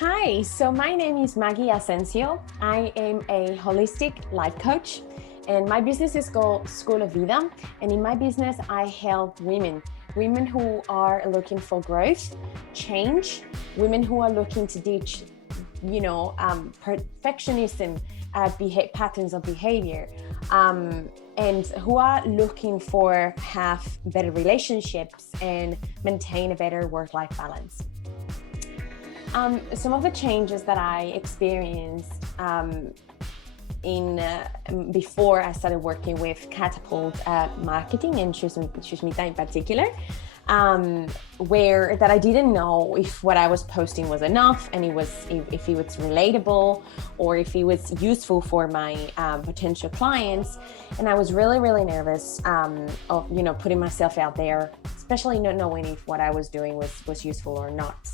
Hi, so my name is Maggie Asensio. I am a holistic life coach, and my business is called School of Vida. And in my business, I help women who are looking for growth, change, women who are looking to ditch, perfectionism, patterns of behavior, and who are looking for have better relationships and maintain a better work-life balance. Some of the changes that I experienced before I started working with Catapult marketing and Sushmita in particular, where that I didn't know if what I was posting was enough, and if it was relatable or if it was useful for my potential clients. And I was really, really nervous of putting myself out there, especially not knowing if what I was doing was useful or not.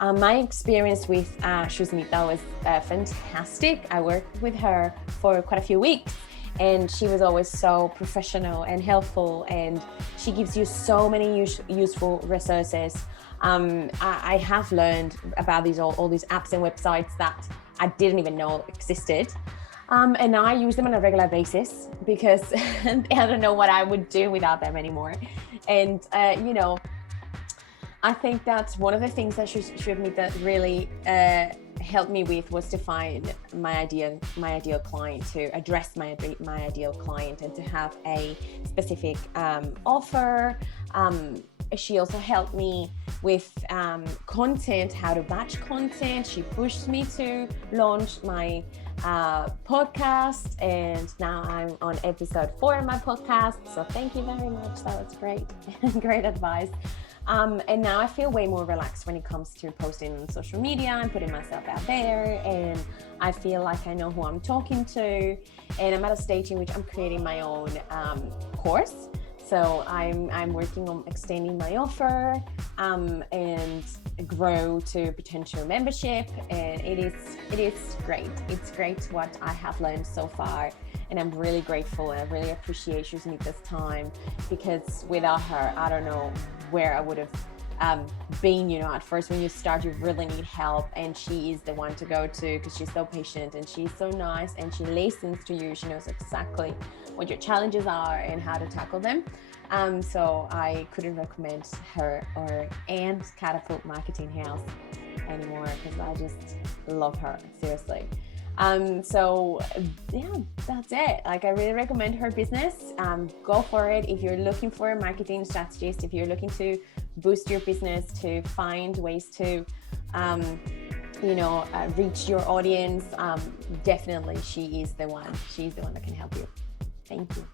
My experience with Sushmita was fantastic. I worked with her for quite a few weeks, and she was always so professional and helpful, and she gives you so many useful resources. I have learned about all these apps and websites that I didn't even know existed. And now I use them on a regular basis because I don't know what I would do without them anymore. And, I think that's one of the things that Sushmita really helped me with was to find my ideal client, to address my ideal client, and to have a specific offer. She also helped me with content, how to batch content. She pushed me to launch my podcast, and now I'm on episode 4 of my podcast. So thank you very much. That was great, great advice. And now I feel way more relaxed when it comes to posting on social media and putting myself out there. And I feel like I know who I'm talking to. And I'm at a stage in which I'm creating my own course. So I'm working on extending my offer and grow to potential membership. And it is great. It's great what I have learned so far. And I'm really grateful, and I really appreciate Sushmita's time, because without her, I don't know where I would have been. At first when you start, you really need help, and she is the one to go to because she's so patient and she's so nice and she listens to you. She knows exactly what your challenges are and how to tackle them. So I couldn't recommend her and Catapult Marketing House anymore, because I just love her, seriously. So yeah, that's it. Like, I really recommend her business. Go for it. If you're looking for a marketing strategist, if you're looking to boost your business, to find ways to, reach your audience, definitely she is the one. She's the one that can help you. Thank you.